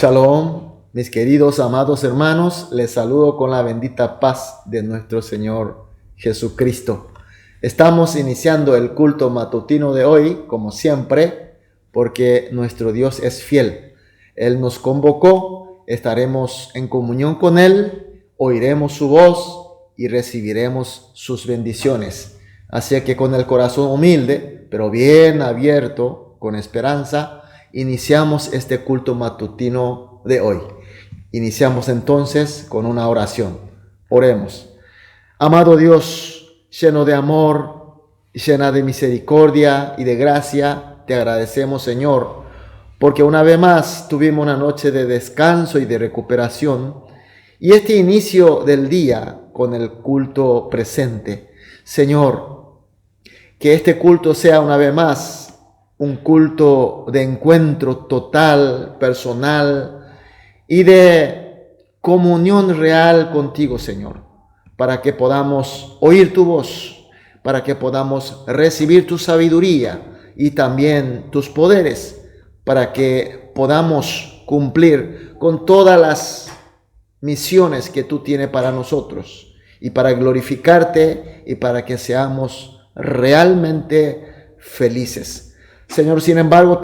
Shalom, mis queridos amados hermanos, les saludo con la bendita paz de nuestro Señor Jesucristo. Estamos iniciando el culto matutino de hoy, como siempre, porque nuestro Dios es fiel. Él nos convocó, estaremos en comunión con Él, oiremos su voz y recibiremos sus bendiciones. Así que con el corazón humilde, pero bien abierto, con esperanza, iniciamos este culto matutino de hoy. Iniciamos entonces con una oración. Oremos. Amado Dios, lleno de amor, llena de misericordia y de gracia, te agradecemos, Señor, porque una vez más tuvimos una noche de descanso y de recuperación, y este inicio del día con el culto presente. Señor, que este culto sea una vez más un culto de encuentro total, personal y de comunión real contigo, Señor, para que podamos oír tu voz, para que podamos recibir tu sabiduría y también tus poderes, para que podamos cumplir con todas las misiones que tú tienes para nosotros y para glorificarte y para que seamos realmente felices. Señor, sin embargo,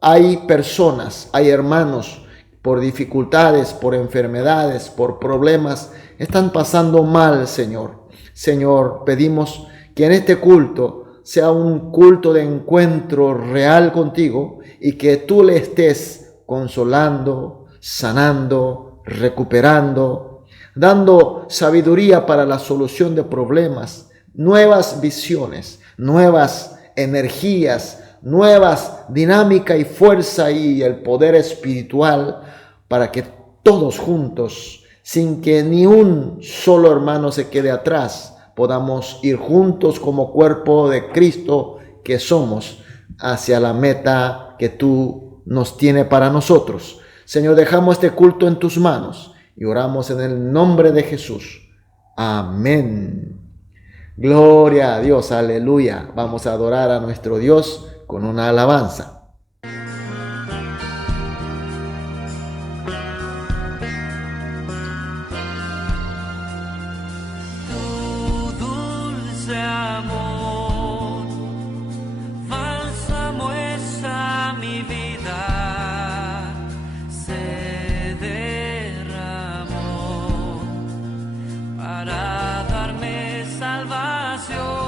hay personas, hay hermanos, por dificultades, por enfermedades, por problemas, están pasando mal, Señor. Señor, pedimos que en este culto sea un culto de encuentro real contigo y que tú le estés consolando, sanando, recuperando, dando sabiduría para la solución de problemas, nuevas visiones, nuevas energías, nuevas dinámica y fuerza y el poder espiritual para que todos juntos, sin que ni un solo hermano se quede atrás, podamos ir juntos como cuerpo de Cristo que somos hacia la meta que tú nos tienes para nosotros. Señor, dejamos este culto en tus manos y oramos en el nombre de Jesús. Amén. Gloria a Dios, aleluya. Vamos a adorar a nuestro Dios con una alabanza. Tu dulce amor, bálsamo es a mi vida, se derramó para darme salvación.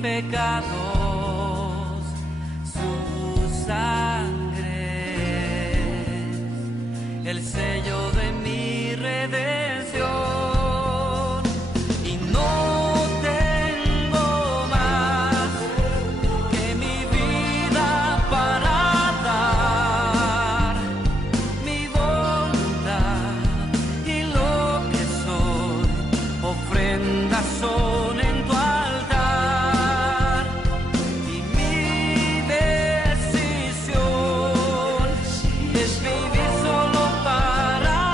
Pecados, su sangre, el sello de mi redención, y no tengo más que mi vida para dar, mi bondad y lo que soy, ofrendas son en tu es vivir solo para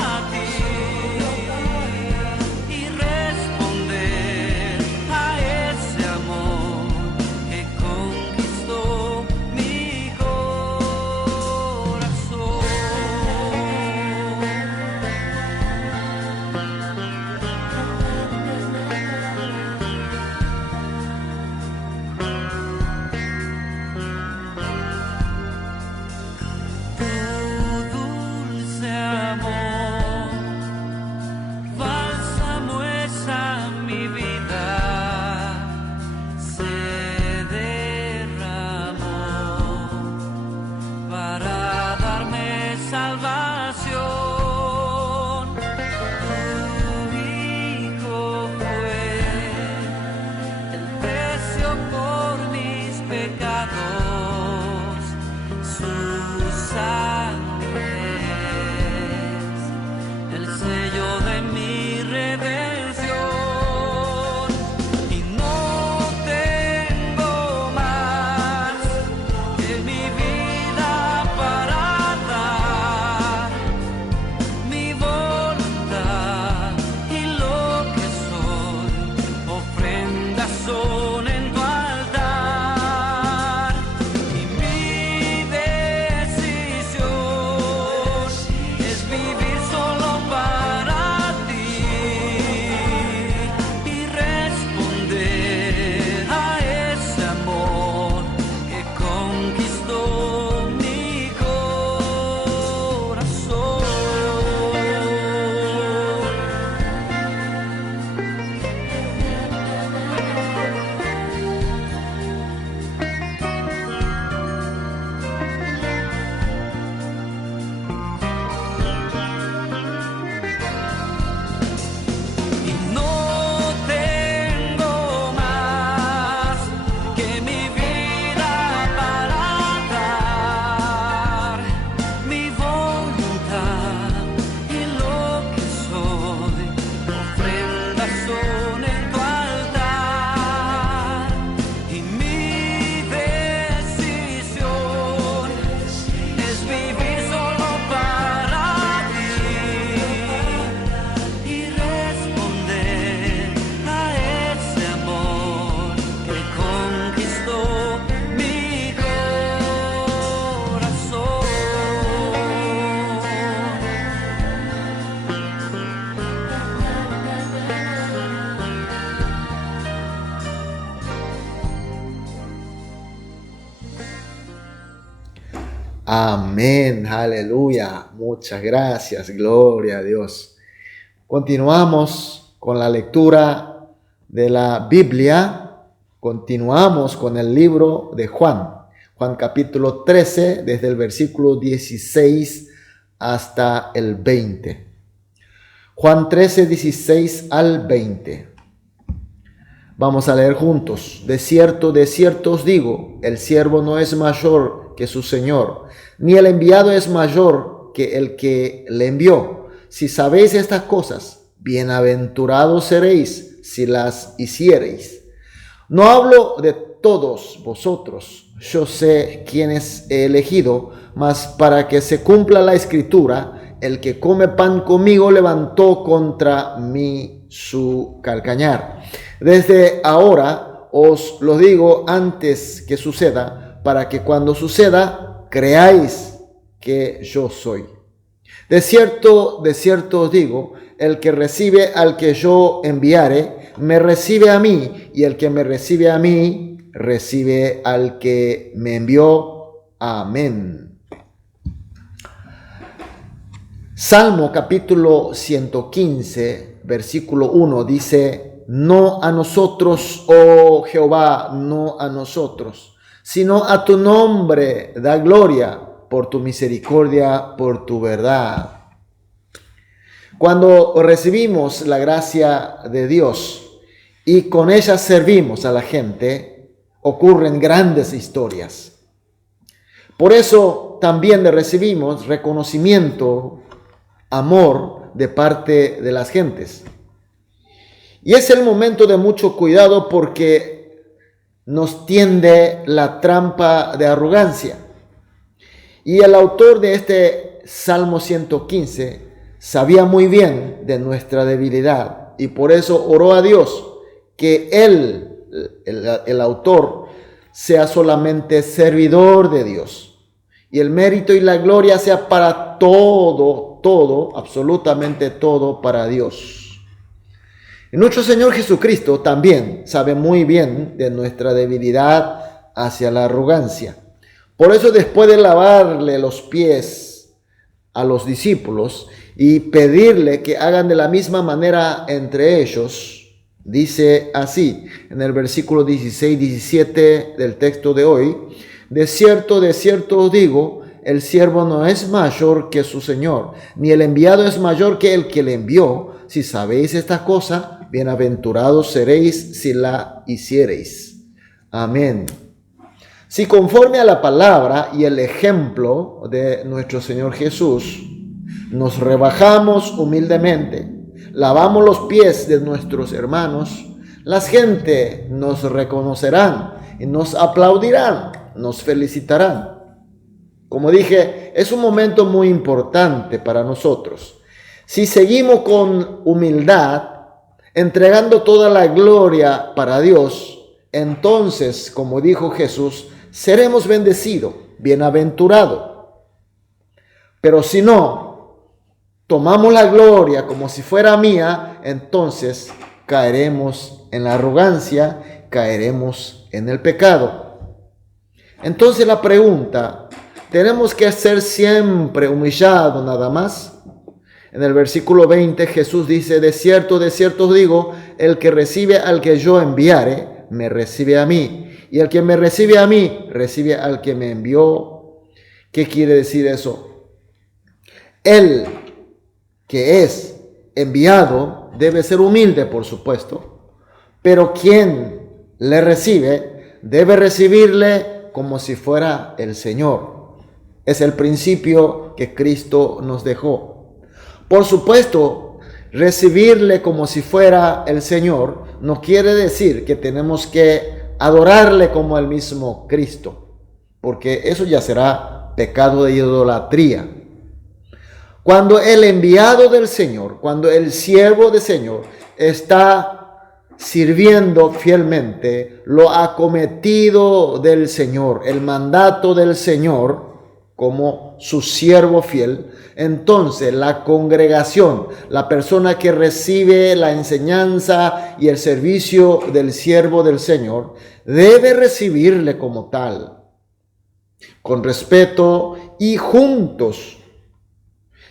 Amén, aleluya. Muchas gracias, gloria a Dios. Continuamos con la lectura de la Biblia. Continuamos con el libro de Juan. Juan capítulo 13, desde el versículo 16 hasta el 20. Juan 13, 16 al 20. Vamos a leer juntos. De cierto os digo, el siervo no es mayor que su Señor, ni el enviado es mayor que el que le envió. Si sabéis estas cosas, bienaventurados seréis si las hiciereis. No hablo de todos vosotros, yo sé quiénes he elegido, mas para que se cumpla la escritura, el que come pan conmigo levantó contra mí su calcañar. Desde ahora os lo digo antes que suceda, para que cuando suceda, creáis que yo soy. De cierto os digo, el que recibe al que yo enviare, me recibe a mí, y el que me recibe a mí, recibe al que me envió. Amén. Salmo capítulo 115, versículo 1 dice: no a nosotros, oh Jehová, no a nosotros, sino a tu nombre da gloria, por tu misericordia, por tu verdad. Cuando recibimos la gracia de Dios y con ella servimos a la gente, ocurren grandes historias. Por eso también le recibimos reconocimiento, amor de parte de las gentes. Y es el momento de mucho cuidado porque nos tiende la trampa de arrogancia. Y el autor de este Salmo 115 sabía muy bien de nuestra debilidad y por eso oró a Dios que él, el autor, sea solamente servidor de Dios y el mérito y la gloria sea para todo, absolutamente todo para Dios. Y nuestro Señor Jesucristo también sabe muy bien de nuestra debilidad hacia la arrogancia. Por eso, después de lavarle los pies a los discípulos y pedirle que hagan de la misma manera entre ellos, dice así en el versículo 16-17 del texto de hoy: de cierto os digo, el siervo no es mayor que su Señor, ni el enviado es mayor que el que le envió. Si sabéis esta cosa, bienaventurados seréis si la hiciereis. Amén. Si conforme a la palabra y el ejemplo de nuestro Señor Jesús, nos rebajamos humildemente, lavamos los pies de nuestros hermanos, las gente nos reconocerán y nos aplaudirán, nos felicitarán. Como dije, es un momento muy importante para nosotros. Si seguimos con humildad, entregando toda la gloria para Dios, entonces, como dijo Jesús, seremos bendecidos, bienaventurados. Pero si no, tomamos la gloria como si fuera mía, entonces caeremos en la arrogancia, caeremos en el pecado. Entonces la pregunta: ¿tenemos que ser siempre humillados nada más? En el versículo 20 Jesús dice: de cierto os digo, el que recibe al que yo enviare, me recibe a mí. Y el que me recibe a mí, recibe al que me envió. ¿Qué quiere decir eso? El que es enviado debe ser humilde, por supuesto. Pero quien le recibe, debe recibirle como si fuera el Señor. Es el principio que Cristo nos dejó. Por supuesto, recibirle como si fuera el Señor no quiere decir que tenemos que adorarle como el mismo Cristo, porque eso ya será pecado de idolatría. Cuando el enviado del Señor, cuando el siervo del Señor está sirviendo fielmente lo acometido del Señor, el mandato del Señor, como su siervo fiel, entonces la congregación, la persona que recibe la enseñanza y el servicio del siervo del Señor, debe recibirle como tal, con respeto y juntos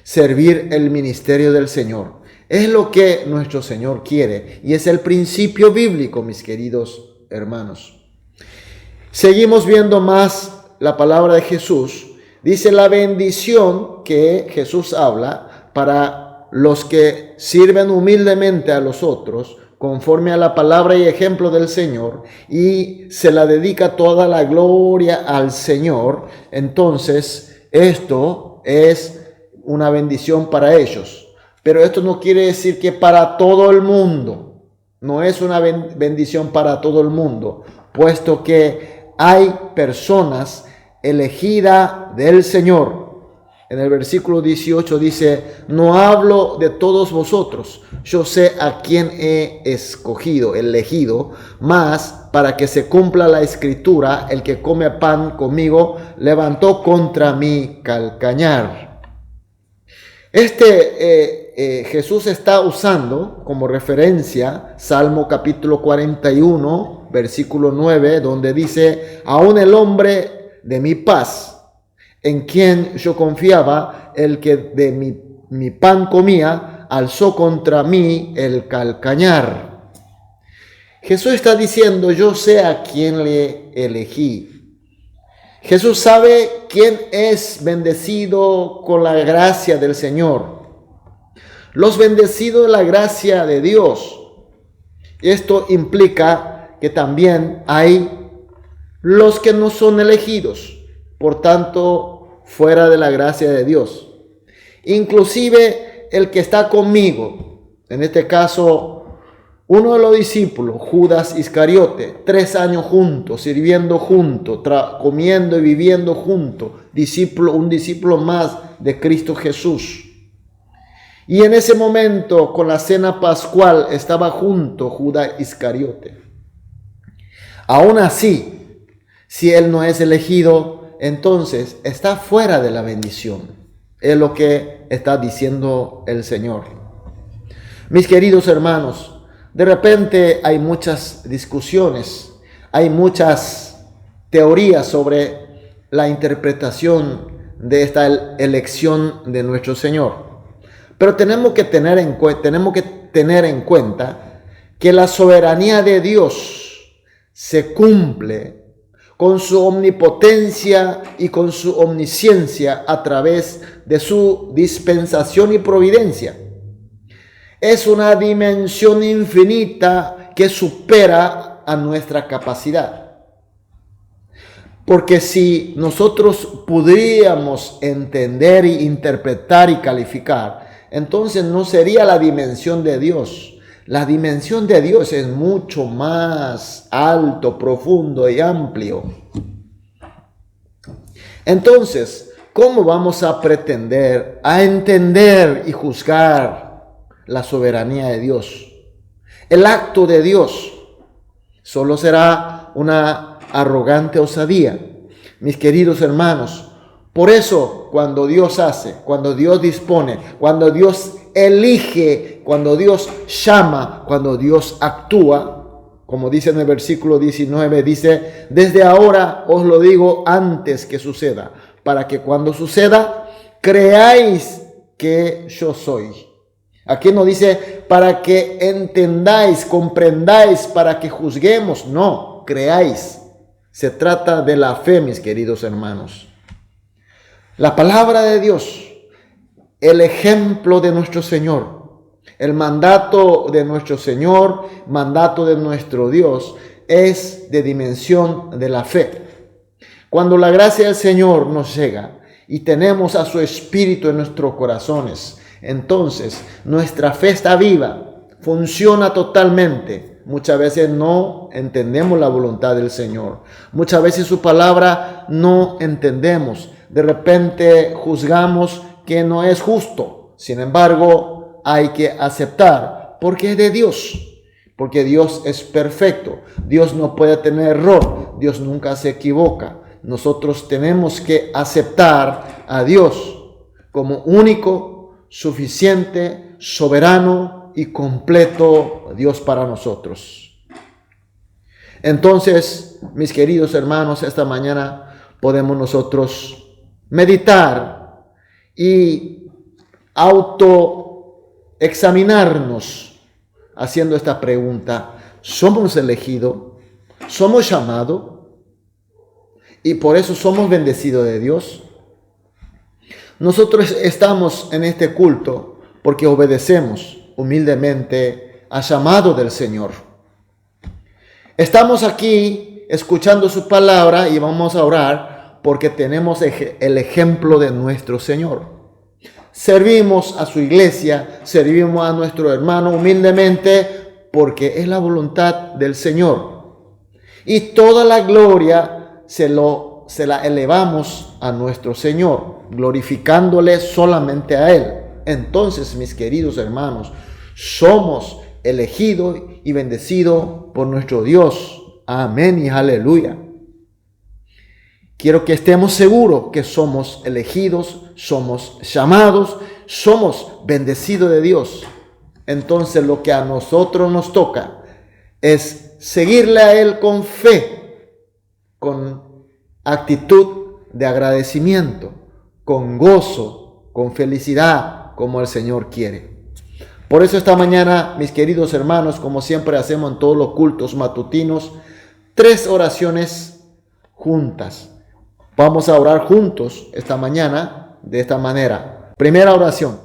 servir el ministerio del Señor. Es lo que nuestro Señor quiere y es el principio bíblico, mis queridos hermanos. Seguimos viendo más la palabra de Jesús. Dice la bendición que Jesús habla para los que sirven humildemente a los otros, conforme a la palabra y ejemplo del Señor, y se la dedica toda la gloria al Señor. Entonces, esto es una bendición para ellos. Pero esto no quiere decir que para todo el mundo. No es una bendición para todo el mundo, puesto que hay personas elegidas del Señor. En el versículo 18 dice: no hablo de todos vosotros, yo sé a quién he escogido, elegido, mas para que se cumpla la escritura, el que come pan conmigo levantó contra mí calcañar. Jesús está usando como referencia Salmo capítulo 41, versículo 9, donde dice: aún el hombre de mi paz, en quien yo confiaba, el que de mi pan comía, alzó contra mí el calcañar. Jesús está diciendo: yo sé a quién le elegí. Jesús sabe quién es bendecido con la gracia del Señor. Los bendecidos de la gracia de Dios. Esto implica que también hay los que no son elegidos, por tanto, fuera de la gracia de Dios. Inclusive el que está conmigo, en este caso, uno de los discípulos, Judas Iscariote, 3 años juntos, sirviendo juntos, comiendo y viviendo juntos, un discípulo más de Cristo Jesús. Y en ese momento, con la cena pascual, estaba junto Judas Iscariote. Aún así, si él no es elegido, entonces está fuera de la bendición. Es lo que está diciendo el Señor. Mis queridos hermanos, de repente hay muchas discusiones, hay muchas teorías sobre la interpretación de esta elección de nuestro Señor. Pero tenemos que tener en cuenta que la soberanía de Dios se cumple con su omnipotencia y con su omnisciencia a través de su dispensación y providencia. Es una dimensión infinita que supera a nuestra capacidad. Porque si nosotros pudiéramos entender, interpretar y calificar, entonces no sería la dimensión de Dios. La dimensión de Dios es mucho más alto, profundo y amplio. Entonces, ¿cómo vamos a pretender a entender y juzgar la soberanía de Dios? El acto de Dios solo será una arrogante osadía. Mis queridos hermanos, por eso cuando Dios hace, cuando Dios dispone, cuando Dios elige, cuando Dios llama, cuando Dios actúa, como dice en el versículo 19, dice: desde ahora os lo digo antes que suceda, para que cuando suceda creáis que yo soy. Aquí no dice para que entendáis, comprendáis, para que juzguemos. No, creáis. Se trata de la fe, mis queridos hermanos. La palabra de Dios, el ejemplo de nuestro Señor, el mandato de nuestro Señor, mandato de nuestro Dios, es de dimensión de la fe. Cuando la gracia del Señor nos llega y tenemos a su Espíritu en nuestros corazones, entonces nuestra fe está viva, funciona totalmente. Muchas veces no entendemos la voluntad del Señor. Muchas veces su palabra no entendemos. De repente juzgamos que no es justo. Sin embargo, hay que aceptar porque es de Dios. Porque Dios es perfecto. Dios no puede tener error. Dios nunca se equivoca. Nosotros tenemos que aceptar a Dios como único, suficiente, soberano y completo Dios para nosotros. Entonces, mis queridos hermanos, esta mañana podemos nosotros meditar y autoexaminarnos haciendo esta pregunta. ¿Somos elegidos? ¿Somos llamados? Y por eso somos bendecidos de Dios. Nosotros estamos en este culto porque obedecemos humildemente al llamado del Señor. Estamos aquí escuchando su palabra y vamos a orar porque tenemos el ejemplo de nuestro Señor. Servimos a su iglesia, servimos a nuestro hermano humildemente porque es la voluntad del Señor. Y toda la gloria se la elevamos a nuestro Señor, glorificándole solamente a Él. Entonces, mis queridos hermanos, somos elegidos y bendecidos por nuestro Dios. Amén y aleluya. Quiero que estemos seguros que somos elegidos, somos llamados, somos bendecidos de Dios. Entonces, lo que a nosotros nos toca es seguirle a Él con fe, con actitud de agradecimiento, con gozo, con felicidad, como el Señor quiere. Por eso esta mañana, mis queridos hermanos, como siempre hacemos en todos los cultos matutinos, 3 oraciones juntas. Vamos a orar juntos esta mañana de esta manera. Primera oración,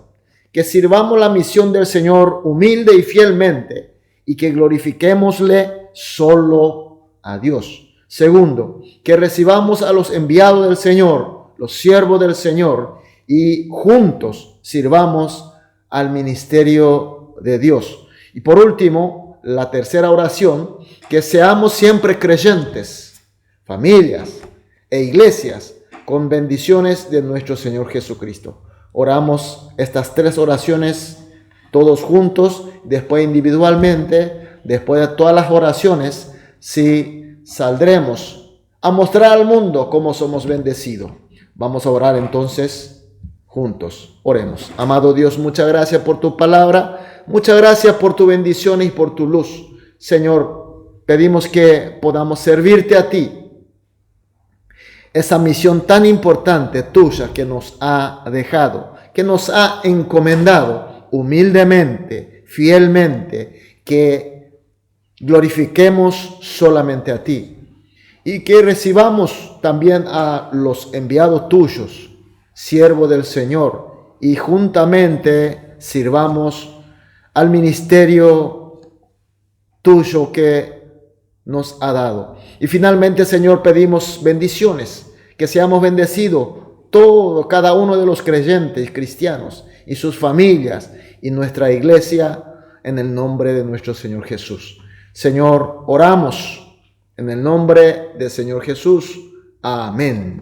que sirvamos la misión del Señor humilde y fielmente y que glorifiquémosle solo a Dios. Segundo, que recibamos a los enviados del Señor, los siervos del Señor, y juntos sirvamos al ministerio de Dios. Y por último, la tercera oración, que seamos siempre creyentes, familias e iglesias, con bendiciones de nuestro Señor Jesucristo. Oramos estas 3 oraciones todos juntos, después individualmente, después de todas las oraciones, saldremos a mostrar al mundo cómo somos bendecidos. Vamos a orar entonces juntos. Oremos. Amado Dios, muchas gracias por tu palabra. Muchas gracias por tu bendición y por tu luz. Señor, pedimos que podamos servirte a ti. Esa misión tan importante tuya que nos ha dejado, que nos ha encomendado humildemente, fielmente, que glorifiquemos solamente a ti y que recibamos también a los enviados tuyos, siervos del Señor, y juntamente sirvamos al ministerio tuyo que nos ha dado. Y finalmente, Señor, pedimos bendiciones, que seamos bendecidos cada uno de los creyentes cristianos y sus familias y nuestra iglesia en el nombre de nuestro Señor Jesús. Señor, oramos en el nombre del Señor Jesús. Amén.